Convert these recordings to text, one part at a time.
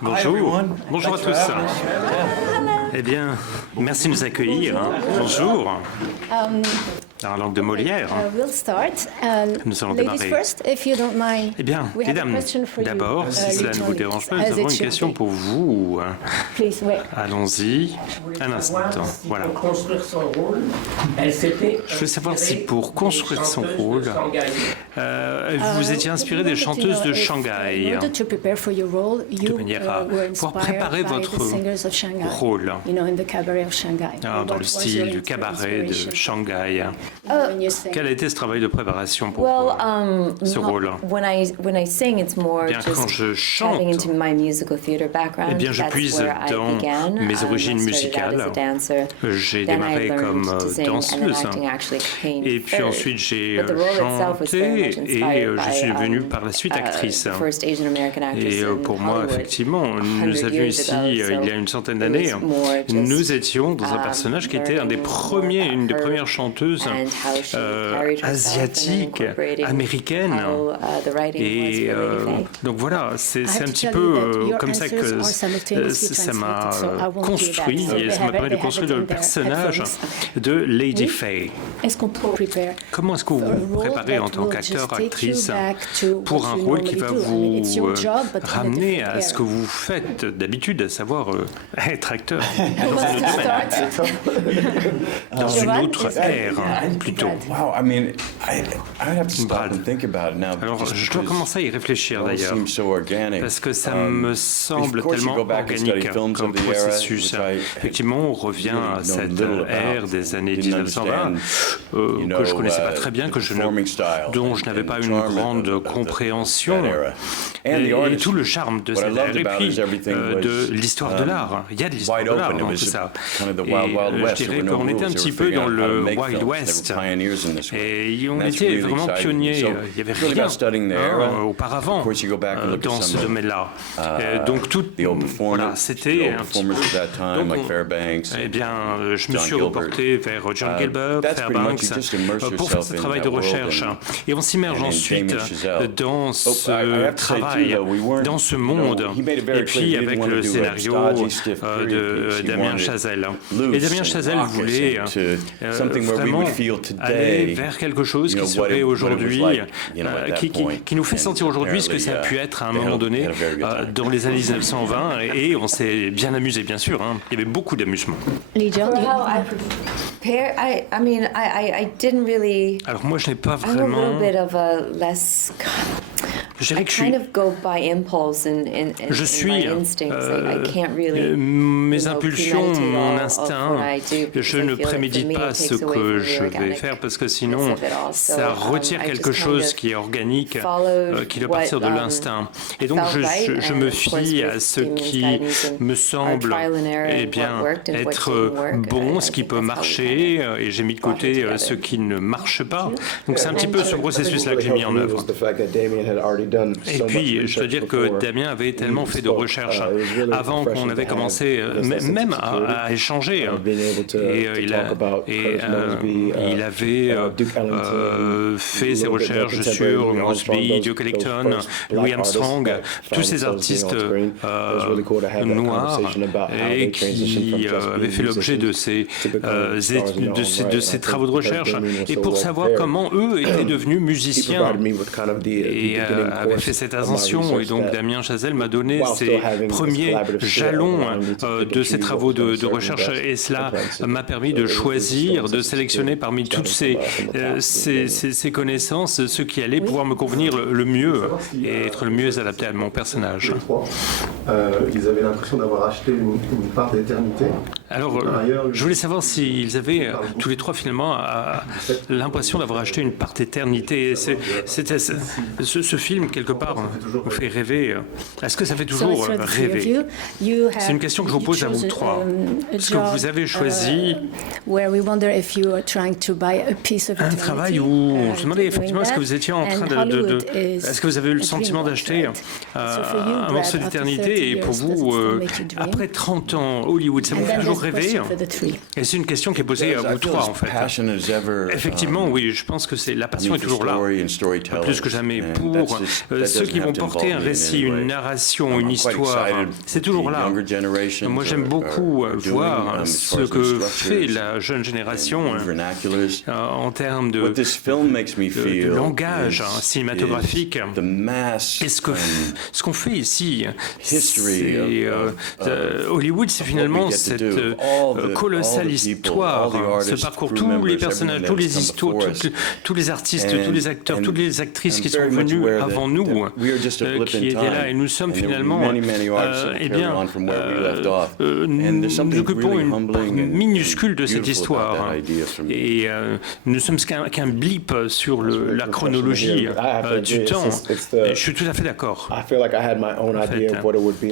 Bonjour. Bonjour à tous. Eh bien, merci de nous accueillir. Bonjour. Dans la langue de Molière. Nous allons démarrer. Eh bien, mesdames, d'abord, si cela ne vous dérange pas, nous avons une question pour vous. Allons-y. Un instant. Voilà. Je veux savoir si pour construire son rôle, vous étiez inspiré des chanteuses de Shanghai, de manière à pouvoir préparer votre rôle dans le style du cabaret de Shanghai. Quel a été ce travail de préparation pour ce rôle? Bien, quand je chante, eh bien, je puise dans mes origines musicales. J'ai démarré comme danseuse, et puis ensuite j'ai chanté, et je suis devenue par la suite actrice. Et pour moi, effectivement, nous avions ici, il y a une centaine d'années, nous étions dans un personnage qui était une des premières chanteuses asiatiques, américaines. Et donc voilà, c'est un petit peu comme ça que ça m'a construit, et ça m'a permis de construire le personnage de Lady Fay. Comment est-ce que vous vous préparez en tant qu'acteur, actrice, pour un rôle qui va vous ramener à ce que vous faites d'habitude, à savoir être acteur dans un autre domaine, dans une autre ère, plutôt. Alors, je dois commencer à y réfléchir d'ailleurs, parce que ça me semble tellement organique comme processus. Effectivement, on revient à cette ère des années 1920 que je ne connaissais pas très bien, dont je n'avais pas une grande compréhension, et tout le charme de cette ère, et puis de l'histoire de l'art. Il y a de l'histoire de l'art dans tout ça. Et je dirais qu'on était un petit peu dans le Wild West, et on était vraiment pionniers. Il n'y avait rien auparavant dans ce domaine-là. Donc tout, voilà, c'était un petit peu... Donc, eh bien, je me suis reporté vers John Gilbert, Fairbanks, pour faire ce travail de recherche. Et on s'immerge ensuite dans ce travail, dans ce monde, et puis avec le scénario de Damien Chazelle. Et Damien Chazelle voulait vraiment aller vers quelque chose qui serait aujourd'hui, qui nous fait sentir aujourd'hui ce que ça a pu être à un moment donné dans les années 1920, et on s'est bien amusé, bien sûr. Il y avait beaucoup d'amusement. Alors moi, je n'ai pas vraiment... Je dirais que je suis mes impulsions, mon instinct. Je ne prémédite pas ce que je vais faire, parce que sinon ça retire quelque chose qui est organique, qui doit partir de l'instinct. Et donc je me fie à ce qui me semble être bon, ce qui peut marcher, et j'ai mis de côté ce qui ne marche pas. Donc c'est un petit peu ce processus-là que j'ai mis en œuvre. Et puis, je dois dire que Damien avait tellement fait de recherches avant qu'on avait commencé même à échanger. Et il avait fait ses recherches sur Mosby, Duke Ellington, Louis Armstrong, tous ces artistes noirs, et qui avaient fait l'objet de ces travaux de recherche, et pour savoir comment eux étaient devenus musiciens, et avait fait cette ascension. Et donc Damien Chazelle m'a donné ses premiers jalons de ces travaux de recherche, et cela m'a permis de choisir, de sélectionner parmi toutes ces connaissances ce qui allait pouvoir me convenir le mieux et être le mieux adapté à mon personnage. Ils avaient l'impression d'avoir acheté une part d'éternité. Alors, je voulais savoir s'ils avaient tous les trois finalement l'impression d'avoir acheté une part d'éternité. C'était ce film, quelque part, vous fait rêver. Est-ce que ça fait toujours rêver? C'est une question que je vous pose à vous trois. Est-ce que vous avez choisi un travail où on se demandait effectivement est-ce que vous étiez en train est-ce que vous avez eu le sentiment d'acheter un morceau d'éternité, et pour vous, après 30 ans, Hollywood, ça vous fait toujours rêvez? Et c'est une question qui est posée à vous trois, en fait. Effectivement, oui, je pense que la passion est toujours là, plus que jamais, pour ceux qui vont porter un récit, une narration, une histoire. C'est toujours là. Moi, j'aime beaucoup voir ce que fait la jeune génération en termes de langage cinématographique. Et ce qu'on fait ici, Hollywood, c'est finalement cette colossale histoire, ce parcours, tous les personnages, tous les histoires, tous les artistes, tous les acteurs, toutes les actrices qui sont venus avant nous, qui étaient là. Et nous sommes finalement, nous occupons une part minuscule de cette histoire. Et nous sommes qu'un blip sur la chronologie du temps. Et je suis tout à fait d'accord. En fait,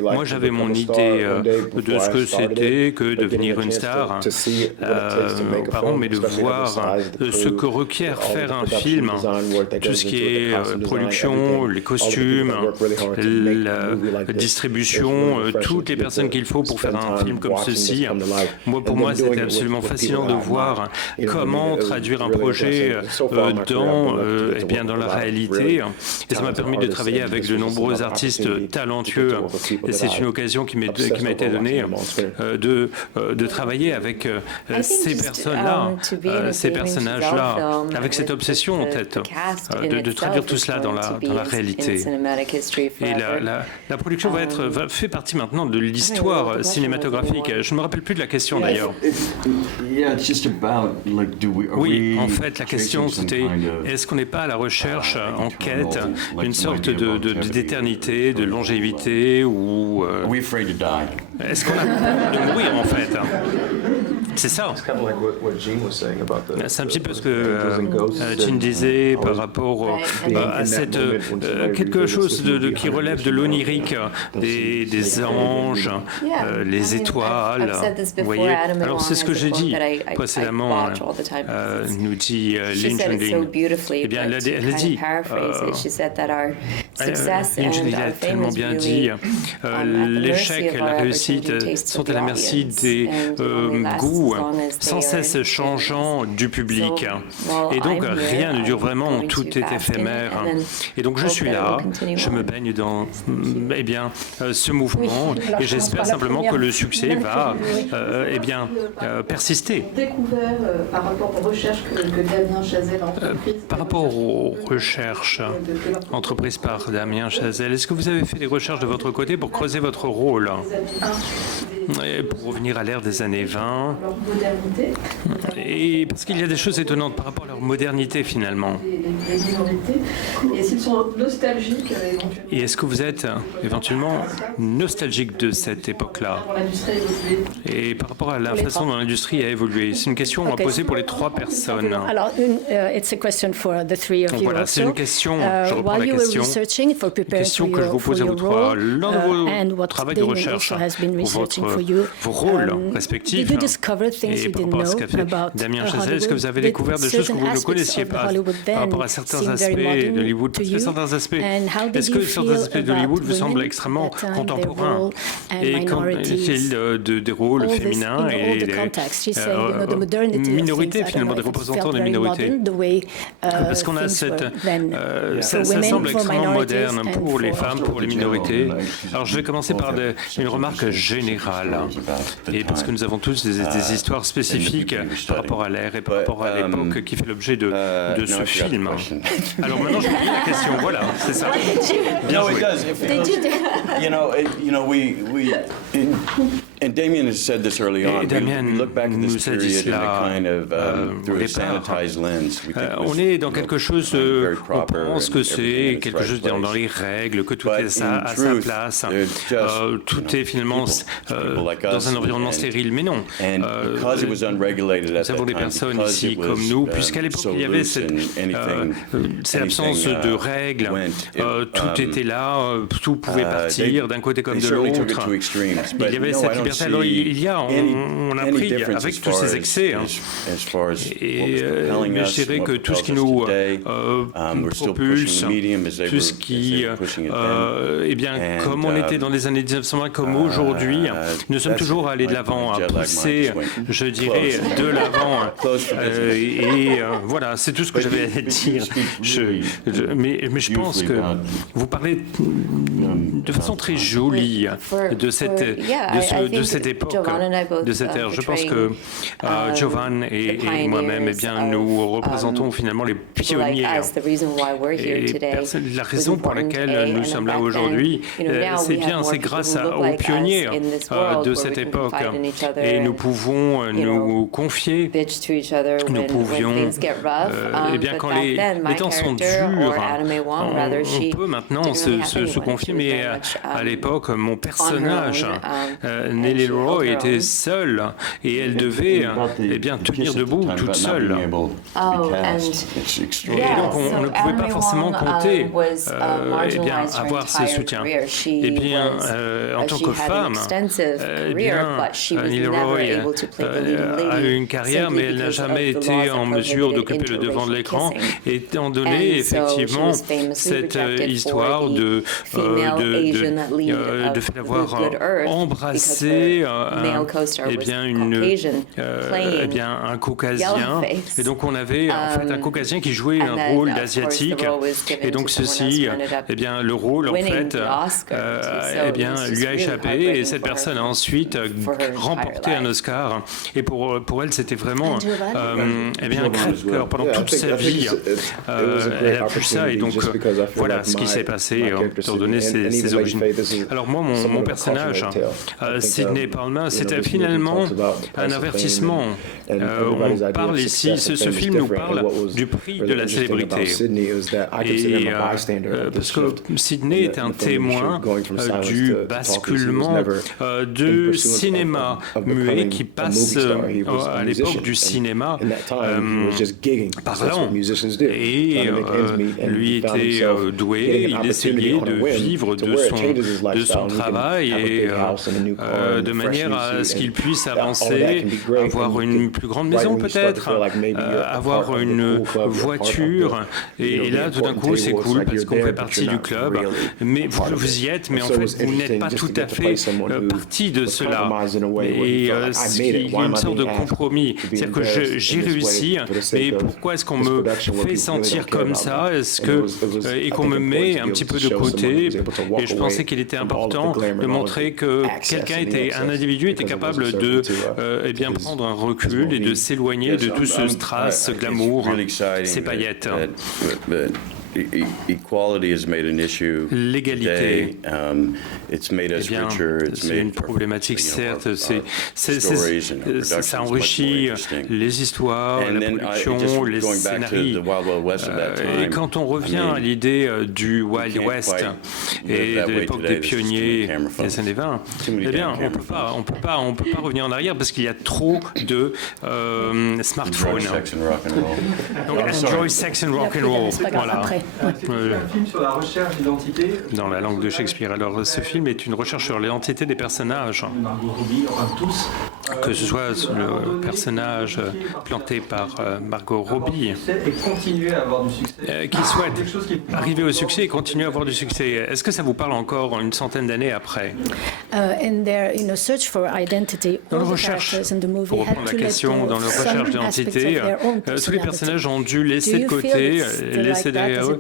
moi, j'avais mon idée de ce que c'était que devenir une star auparavant, mais de voir ce que requiert faire un film, tout ce qui est production, les costumes, la distribution, toutes les personnes qu'il faut pour faire un film comme ceci. Pour moi, c'était absolument fascinant de voir comment traduire un projet dans la réalité. Et ça m'a permis de travailler avec de nombreux artistes talentueux. Et c'est une occasion qui m'a été donnée de travailler avec ces personnes-là, ces personnages-là, avec cette obsession en tête, de traduire tout cela dans la réalité. Et la production fait partie maintenant de l'histoire cinématographique. Je ne me rappelle plus de la question d'ailleurs. Oui, en fait, la question c'était est-ce qu'on n'est pas à la recherche, en quête, d'une sorte d'éternité, de longévité, ou est-ce qu'on a peur de mourir en fait? C'est ça. C'est un petit peu ce que Jean disait par rapport à cette quelque chose qui relève de l'onirique, des anges, les étoiles. Vous voyez. Alors c'est ce que j'ai dit précédemment. Nous dit Lynn Junlin. Eh bien, elle a dit. Lynn Junlin a tellement bien dit. L'échec et la réussite sont à la merci des goûts sans cesse changeant du public. Et donc, rien ne dure vraiment, tout est éphémère. Et donc, je suis là, je me baigne dans ce mouvement et j'espère simplement que le succès va persister. Par rapport aux recherches que Damien Chazelle a entreprises. Par rapport aux recherches entreprises par Damien Chazelle, est-ce que vous avez fait des recherches de votre côté pour creuser votre rôle? Et pour revenir à l'ère des années 20, et parce qu'il y a des choses étonnantes par rapport à leur modernité finalement. Les minorités, et s'ils sont nostalgiques éventuellement. Et est-ce que vous êtes éventuellement nostalgique de cette époque-là? Et par rapport à la façon dont l'industrie a évolué, c'est une question à poser pour les trois personnes. Alors, it's a question for the three of you. Voilà, c'est une question, je reprends la question, que je vous pose à vous trois. Lors de vos travaux de recherche pour vos rôles respectifs, et par rapport à ce qu'a fait Damien Chazelle, est-ce que vous avez découvert des choses que vous ne connaissiez pas par rapport à certains aspects d'Hollywood? Parce que certains aspects, est-ce que certains aspects d'Hollywood vous semblent extrêmement contemporains? Et quand il des rôles féminins et des minorités, finalement, des représentants des minorités? Parce qu'on a ça semble extrêmement moderne pour les femmes, pour les minorités. Alors je vais commencer par une remarque générale. Et parce que nous avons tous des histoires spécifiques par rapport à l'ère et par rapport à l'époque qui fait l'objet de ce film. Alors maintenant, je pose la question. Voilà, c'est ça. Bien joué. And Damien has said this early on. We look back at this period in a kind of through a sanitized lens. On est dans quelque chose, on pense que c'est quelque chose dans les règles, que tout est à sa place, tout est finalement dans un environnement stérile, mais non. Nous avons des personnes ici comme nous, puisqu'à l'époque il y avait cette absence de règles, tout était là, tout pouvait partir d'un côté comme de l'autre. Il y avait cette liberté Alors, on a pris avec tous ces excès, mais je dirais que tout ce qui nous propulse, tout ce qui, comme on était dans les années 1920, comme aujourd'hui, nous sommes toujours allés de l'avant, à pousser, je dirais, de l'avant. Voilà, c'est tout ce que j'avais à dire. Mais je pense que vous parlez de façon très jolie de cette époque, de cette ère. Je pense que Jovan et moi-même, nous représentons finalement les pionniers. Et la raison pour laquelle nous sommes là aujourd'hui, c'est grâce aux pionniers de cette époque. Et nous pouvuvons nous confier, nous pouvions, quand les temps sont durs, on peut maintenant se confier, mais à l'époque, mon personnage, Nellie Leroy, était seule et elle devait tenir debout toute seule. Et donc on ne pouvait pas forcément compter avoir ce soutien. En tant que femme, Nellie Leroy a eu une carrière, mais elle n'a jamais été en mesure d'occuper le devant de l'écran, étant donné effectivement cette histoire de fait d'avoir embrassé un Caucasien. Et donc on avait en fait un Caucasien qui jouait un rôle d'asiatique. Et donc ceci, le rôle en fait lui a échappé et cette personne a ensuite remporté un Oscar. Et pour elle, c'était vraiment un crève-cœur pendant toute sa vie. Elle a pu ça et donc voilà ce qui s'est passé pour donner ses origines. Alors moi, mon personnage, Sidney Palmer, c'était finalement un avertissement. On parle ici, ce film nous parle du prix de la célébrité. Et parce que Sidney est un témoin du basculement de cinéma muet qui passe à l'époque du cinéma parlant. Et lui était doué, il essayait de vivre de son travail et de manière à ce qu'il puisse avancer, avoir une plus grande maison peut-être, avoir une voiture. Et là, tout d'un coup, c'est cool parce qu'on fait partie du club. Mais vous y êtes, mais en fait, vous n'êtes pas tout à fait partie de cela. Et il y a une sorte de compromis. C'est-à-dire que j'ai réussi, mais pourquoi est-ce qu'on me fait sentir comme ça et qu'on me met un petit peu de côté? Et je pensais qu'il était important de montrer que un individu était capable de prendre un recul et de s'éloigner de tout ce strass, ce glamour, ces paillettes. L'égalité, c'est une problématique, certes, ça enrichit les histoires, la production, les scénarios. Et quand on revient à l'idée du Wild West et de l'époque des pionniers des années 20, on peut pas revenir en arrière parce qu'il y a trop de smartphones. Donc, Enjoy Sex and Rock'n'Roll, voilà. C'est un film sur la recherche d'identité. Dans la langue de Shakespeare. Alors, ce film est une recherche sur l'identité des personnages. Que ce soit le personnage planté par Margot Robbie, qui souhaite arriver au succès et continuer à avoir du succès. Est-ce que ça vous parle encore une centaine d'années après? Dans la recherche, pour reprendre la question, dans la recherche d'identité, tous les personnages ont dû laisser de côté, laisser derrière eux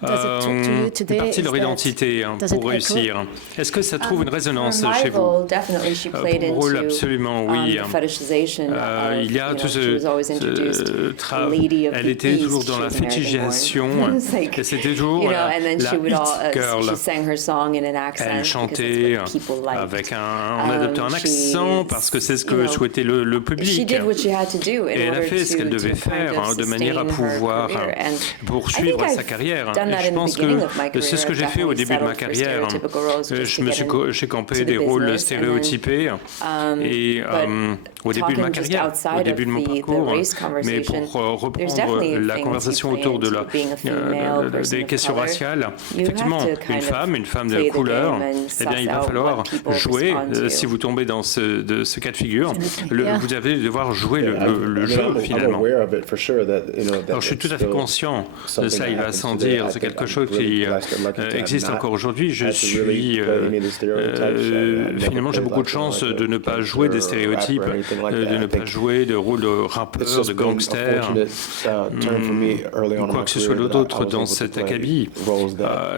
une partie de leur identité pour réussir. Est-ce que ça trouve une résonance chez vous? Pour rôle, absolument, oui. Il y a tout elle était toujours dans la fétichisation. C'était toujours la hit girl. Elle chantait en adoptant un accent parce que c'est ce que souhaitait le public. Et elle a fait ce qu'elle devait faire de manière à pouvoir poursuivre sa carrière. Et je pense que c'est ce que j'ai fait au début de ma carrière. J'ai campé des rôles stéréotypés et au début de ma carrière, au début de mon parcours, mais pour reprendre la conversation autour de des questions raciales, effectivement, une femme de couleur, eh bien, il va falloir jouer, si vous tombez dans ce cas de figure, vous allez devoir jouer le jeu, finalement. Alors, je suis tout à fait conscient de ça, il va sans dire, c'est quelque chose qui existe encore aujourd'hui. Je suis, finalement, j'ai beaucoup de chance de ne pas jouer des stéréotypes, de ne pas jouer de rôle de rappeur, de gangster, ou quoi que ce soit d'autre dans cet acabit.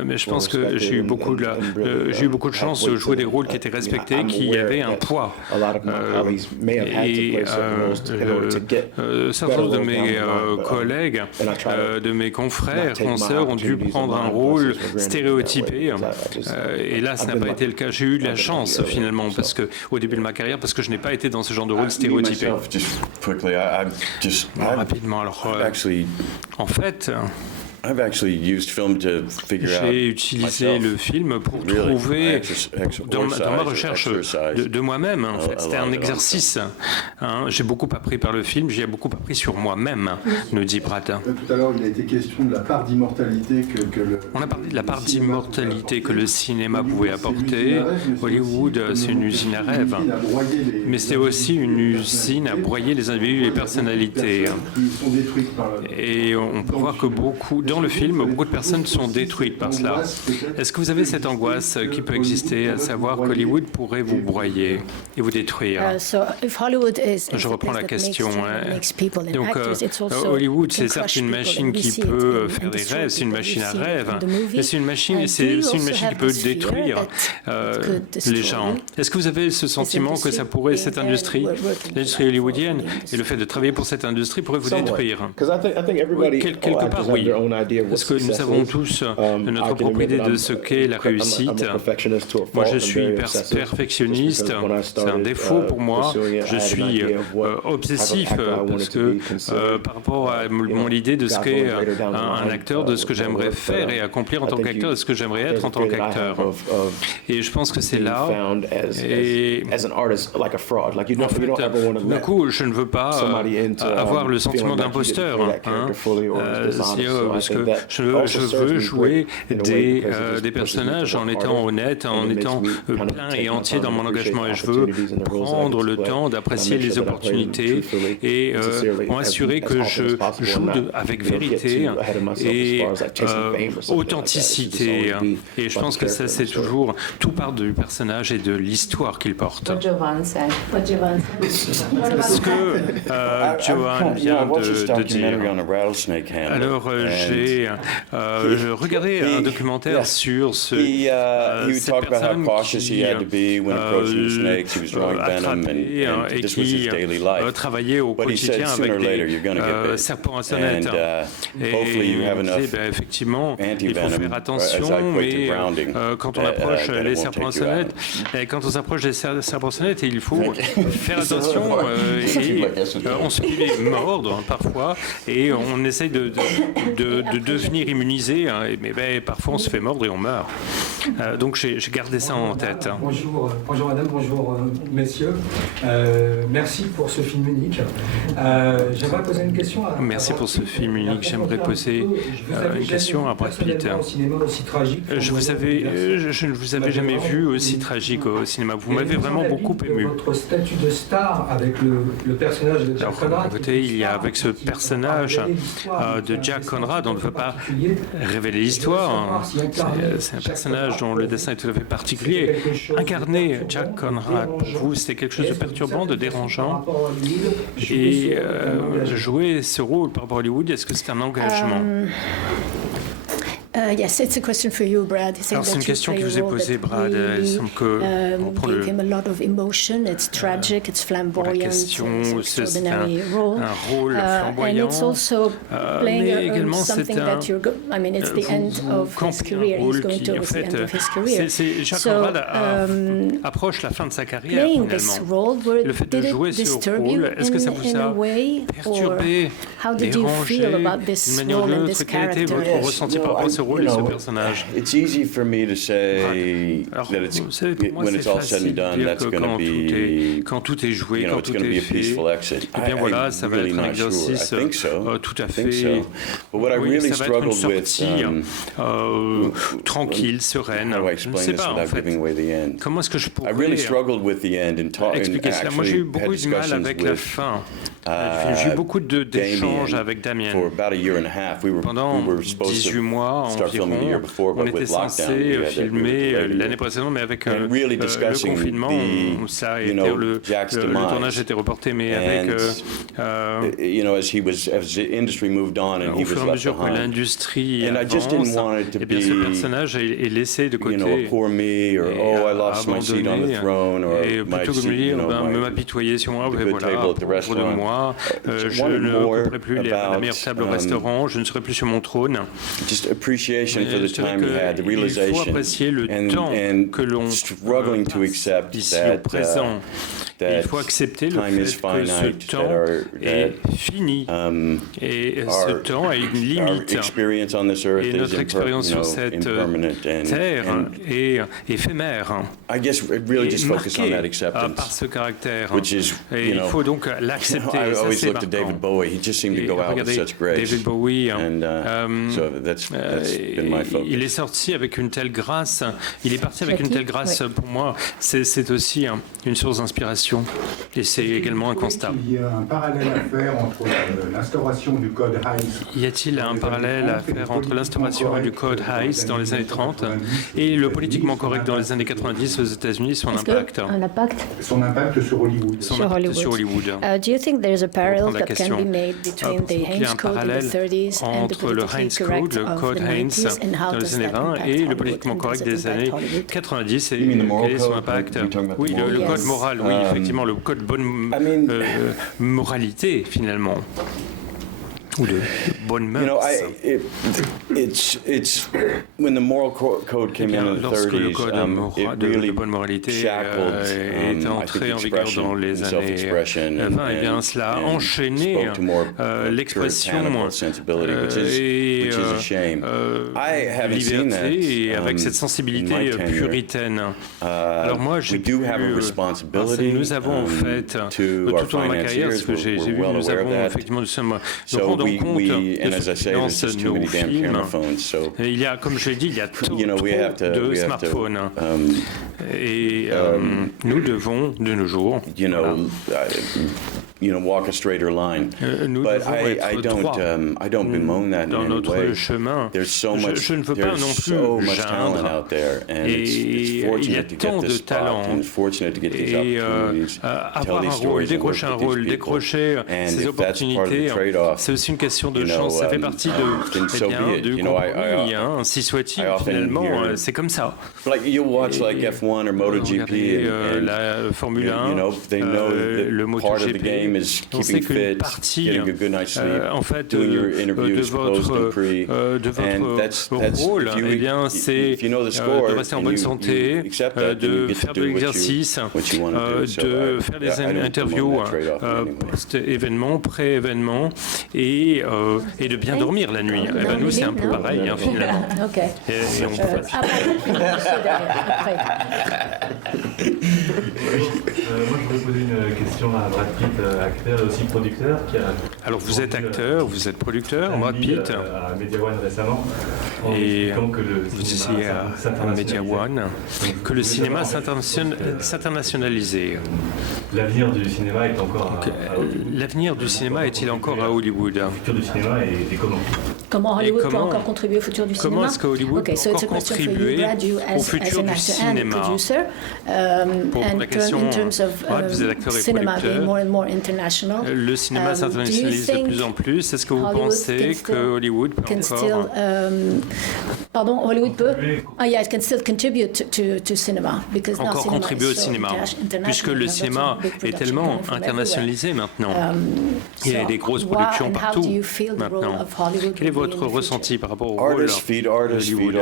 Mais je pense que j'ai eu beaucoup de chance de jouer des rôles qui étaient respectés, qui avaient un poids. Et certains de mes collègues, de mes confrères, consoeurs ont dû prendre un rôle stéréotypé. Et là, ça n'a pas été le cas. J'ai eu de la chance, finalement, parce que, au début de ma carrière, parce que je n'ai pas été dans ce genre de rôle stéréotypé. Rapidement, alors, en fait, j'ai utilisé le film pour trouver, dans ma recherche de moi-même, en fait, c'était un exercice. J'ai beaucoup appris par le film, j'ai beaucoup appris sur moi-même, nous dit Brad. Tout à l'heure, il a été question de la part d'immortalité On a parlé de la part d'immortalité que le cinéma pouvait apporter. Hollywood, c'est une usine à rêve, mais c'est aussi une usine à broyer les individus et les personnalités. Et on peut voir que dans le film, beaucoup de personnes sont détruites par cela. Est-ce que vous avez cette angoisse qui peut exister, à savoir qu'Hollywood pourrait vous broyer et vous détruire? Je reprends la question. Donc, Hollywood, c'est certes une machine qui peut faire des rêves, c'est une machine à rêve, mais c'est une machine qui peut détruire les gens. Est-ce que vous avez ce sentiment que ça pourrait, cette industrie, l'industrie hollywoodienne, et le fait de travailler pour cette industrie pourrait vous détruire? Quelque part, oui. Parce que nous avons tous notre propre idée de ce qu'est la réussite. Moi, je suis perfectionniste, c'est un défaut pour moi. Je suis obsessif parce que par rapport à mon idée de ce qu'est un acteur, de ce que j'aimerais faire et accomplir en tant qu'acteur, de ce que j'aimerais être en tant qu'acteur. Et je pense que c'est là. Et en fait, du coup, je ne veux pas avoir le sentiment d'imposteur. Parce que je veux jouer des personnages en étant honnête, en étant plein et entier dans mon engagement. Et je veux prendre le temps d'apprécier les opportunités et m'assurer que je joue avec vérité et authenticité. Et je pense que ça, c'est toujours, tout part du personnage et de l'histoire qu'il porte. Ce que Johan vient de dire. Alors, j'ai regardé un documentaire sur cette personne qui attrapait et qui travaillait au quotidien avec des serpents à sonnette. Et on disait, effectivement, il faut faire attention, mais quand on approche les serpents à sonnette, il faut faire attention et on se fait mordre parfois et on essaye de devenir immunisé, mais parfois on se fait mordre et on meurt. Donc j'ai gardé ça en tête. Bonjour madame, bonjour messieurs. Merci pour ce film unique. J'aimerais poser une question à... Merci pour ce film unique. J'aimerais poser une question à Brad Pitt. Je ne vous avais jamais vu aussi tragique au cinéma. Vous m'avez vraiment beaucoup ému. Votre statut de star avec le personnage de Jack Conrad. Il y a avec ce personnage de Jack Conrad, on ne veut pas révéler l'histoire. C'est un personnage dont le dessin est tout à fait particulier. Incarner Jack Conrad, pour vous, c'était quelque chose de perturbant, de dérangeant. Et jouer ce rôle par rapport à Hollywood, est-ce que c'est un engagement? Yes, it's a question for you, Brad. Alors, c'est une question qui vous est posée, Brad. Il semble que gave him a lot of emotion. It's tragic, it's flamboyant. La question, c'est un rôle flamboyant. And it's also playing something that you're. I mean, it's the end of his career. He's going towards the end of his career. Jack Conrad approche la fin de sa carrière, finalement. Le fait de jouer ce rôle, est-ce que ça vous a perturbé, dérangé d'une manière ou d'une autre? Quel était votre ressenti par rapport à ce rôle et ce personnage. It's easy for me to say that it's, when it's all said and done, that's going to be, quand tout est joué, quand tout est fait, eh bien voilà, ça va être un exercice tout à fait. Oui, ça va être une sortie tranquille, sereine. Je ne sais pas en fait. Comment est-ce que je pourrais expliquer cela? Moi, j'ai eu beaucoup de mal avec la fin. J'ai eu beaucoup d'échanges avec Damien. Pendant 18 mois environ, on était censé filmer l'année précédente, mais avec le confinement, ça a été, le tournage était reporté, mais avec au fur et à mesure que l'industrie avance, et bien ce personnage est laissé de côté et abandonné, et plutôt que de me dire, me m'apitoyer sur moi, voilà, autour de moi, je ne couperai plus la meilleure table au restaurant, je ne serai plus sur mon trône. Il faut apprécier le temps que l'on passe ici au présent. Il faut accepter le fait que ce temps est fini et ce temps a une limite. Et notre expérience sur cette terre est éphémère et marquée par ce caractère. Et il faut donc l'accepter. Regardez, David Bowie, il est sorti avec une telle grâce, il est parti avec une telle grâce. Pour moi, c'est aussi une source d'inspiration. Et c'est également un constat. Il y a un parallèle à faire entre l'instauration du code Hays. Y a-t-il un parallèle à faire entre l'instauration du code Hays dans les années 30 et le politiquement correct dans les années 90 aux États-Unis, son impact? Son impact sur Hollywood. Son impact sur Hollywood. Do you think there is a parallel that can be made between the Hays Code in the 30s and the politically correct le code Hays dans les années 20 et le politiquement correct des années 90 et quel est son impact? Oui, le code moral, oui, effectivement, le code bonne moralité, finalement. Ou de bonnes mœurs. When the moral code came in the 30s, lorsque le code de bonne moralité est entré en vigueur dans les années 20, et bien cela a enchaîné l'expression et liberté et avec cette sensibilité puritaine. Alors moi, nous avons en fait, tout au long de ma carrière, ce que j'ai vu, nous avons effectivement, nous rendons compte de nos films. Il y a, comme je l'ai dit, il y a trop de smartphones. Et nous devons, de nos jours, walk a straighter line. But I don't bemoan that in any way. There's so much, je ne veux pas non plus geindre. Et il y a tant de talent. Et avoir un rôle, décrocher un rôle, décrocher ces opportunités, c'est aussi une question de chance. Ça fait partie du compromis, si soit-il, finalement, c'est comme ça. F1 or MotoGP, la Formule 1, le MotoGP, on sait qu'une partie en fait de votre rôle, eh bien, c'est de rester en bonne santé, de faire de l'exercice, de faire des interviews post-événement, pré-événement et de bien dormir la nuit. Eh ben, nous, c'est un peu pareil, finalement. Et on peut... Moi, je voudrais poser une question à Brad Pitt, acteur et aussi producteur. Alors, vous êtes acteur, vous êtes producteur, Brad Pitt. À Media One récemment. Et vous disiez à Media One que le cinéma s'internationalisait. L'avenir du cinéma est encore à Hollywood. L'avenir du cinéma est-il encore à Hollywood? Le futur du cinéma est comment? Comment Hollywood peut encore contribuer au futur du cinéma? Comment est-ce que Hollywood peut encore contribuer au futur du cinéma? Pour la question, vous êtes acteur et producteur. Le cinéma s'internationalise de plus en plus. Est-ce que vous pensez que Hollywood peut encore... Pardon, Hollywood peut? It can still contribute to cinema. Encore contribuer au cinéma, puisque le cinéma est tellement internationalisé maintenant. Il y a des grosses productions partout maintenant. Quel est votre ressenti par rapport au rôle d'Hollywood?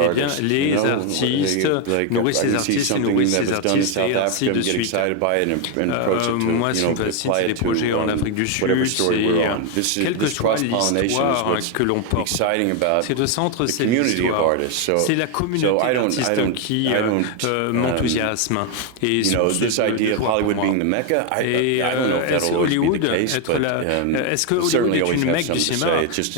Eh bien, les artistes nourrissent les artistes et nourrissent les artistes et ainsi de suite. Moi, ce qui me fascine, c'est les projets en Afrique du Sud, c'est quelle que soit l'histoire que l'on porte. C'est au centre, c'est l'histoire. C'est la communauté d'artistes qui m'enthousiasme. Et est-ce Hollywood être là? Est-ce que Hollywood est une mecque du cinéma?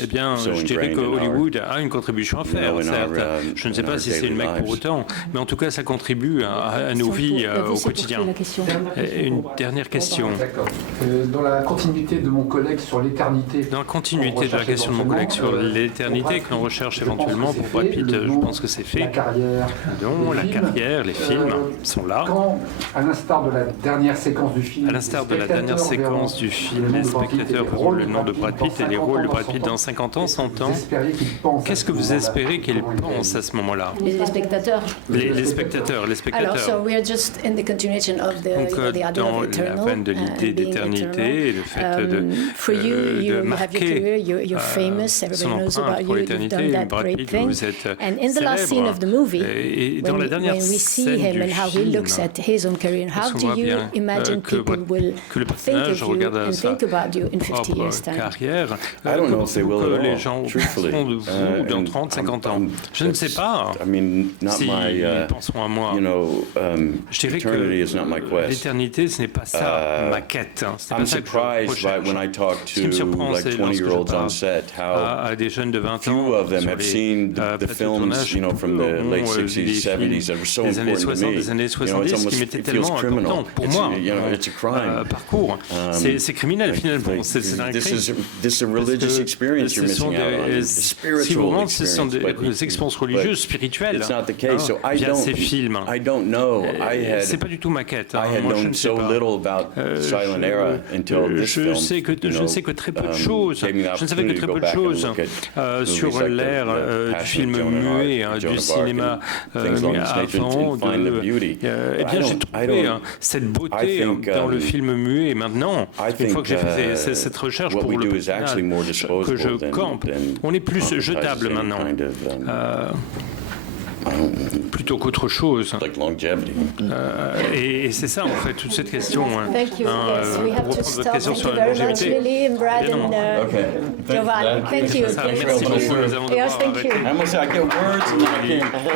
Eh bien, je dirais que Hollywood a une contribution à faire, certes. Je ne sais pas si c'est une mecque pour autant, mais en tout cas, ça contribue à nos vies au quotidien. Une dernière question. Dans la continuité de mon collègue sur l'éternité. Dans la continuité de la question de mon collègue sur l'éternité que l'on recherche éventuellement pour Brad Pitt, je pense que c'est fait. La carrière. Donc, la carrière, les films sont là. Quand, à l'instar de la dernière séquence du film, les spectateurs verront le nom de Brad Pitt et les rôles de Brad Pitt dans 50 ans, 100 ans. Qu'est-ce que vous espérez qu'ils pensent à ce moment-là? Les spectateurs. Les spectateurs. Alors, so we are just in the continuation of the idea of eternal. Dans la fin de l'idée d'éternité, le fait de marquer son empreinte pour l'éternité. Brad Pitt, vous êtes célèbre. Et dans la dernière scène du film, on voit bien que le personnage regarde sa propre carrière, que les gens penseront de vous dans 30, 50 ans. Je ne sais pas s'ils penseront à moi. Je dirais que l'éternité, ce n'est pas ça ma quête. Ce n'est pas ça que je recherche. Ce qui me surprend, c'est lorsque je parle à des jeunes de 20 ans sur les plateaux de tournage des années 60, des années 70, qui m'étaient tellement importants pour moi. Parcours. C'est criminel finalement. C'est un crime. Si vous rentrez, ce sont des expériences religieuses, spirituelles via ces films. C'est pas du tout ma quête. Moi, je ne sais pas. Je ne sais que très peu de choses. Je ne savais que très peu de choses sur l'ère du film muet, du cinéma muet avant. Eh bien, j'ai trouvé cette beauté dans le film muet. Et maintenant, une fois que j'ai fait cette recherche pour le personnage que je campe, on est plus jetable maintenant. Plutôt qu'autre chose. Et c'est ça, en fait, toute cette question. Thank you. Yes, we have to stop. Thank you very much, Lily and Brad and Giovanni. Thank you. Merci beaucoup. Nous avons devoir arrêter.